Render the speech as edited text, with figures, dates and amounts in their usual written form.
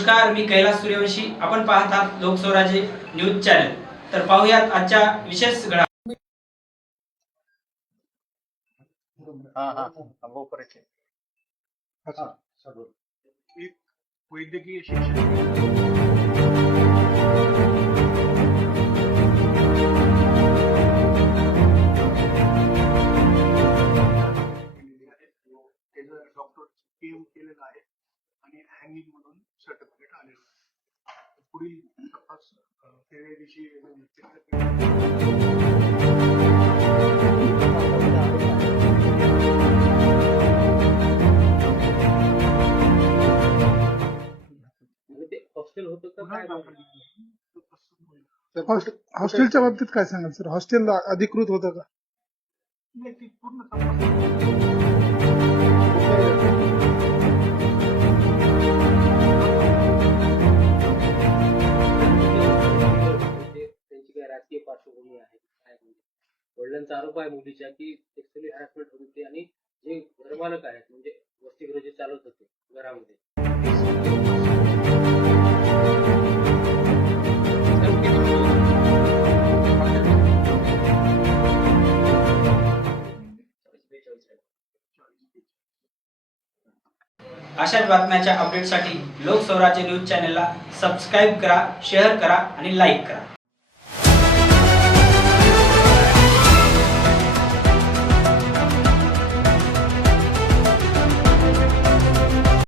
नमस्कार, मी कैलास सूर्यवंशी. आपण पाहत आहात लोकस्वराज्य न्यूज चॅनल. तर पाहूयात आजच्या विशेष घडामोडी. एक वैद्यकीय शिक्षण डॉक्टर पीएम केलेलं आहे आणि हँगिंग म्हणून सर्टिफिकेट आलेलं आहे. पुढील तपास दिवशी हॉस्टेलच्या बाबतीत काय सांगाल सर? हॉस्टेल अधिकृत होतं का? नाही, ती पूर्ण तपास त्यांची काय राजकीय पार्श्वभूमी आहे काय म्हणजे वडिलांचा आरोप आहे मुलीच्या की सेक्शुअली हॅरॅसमेंट होत होती आणि जे घरमालक आहेत म्हणजे वसतिगृह जे चालवत होते घरामध्ये अशाच बातम्याच्या अपडेटसाठी लोकस्वराज्य न्यूज चॅनलला सबस्क्राईब करा, शेअर करा आणि लाईक करा.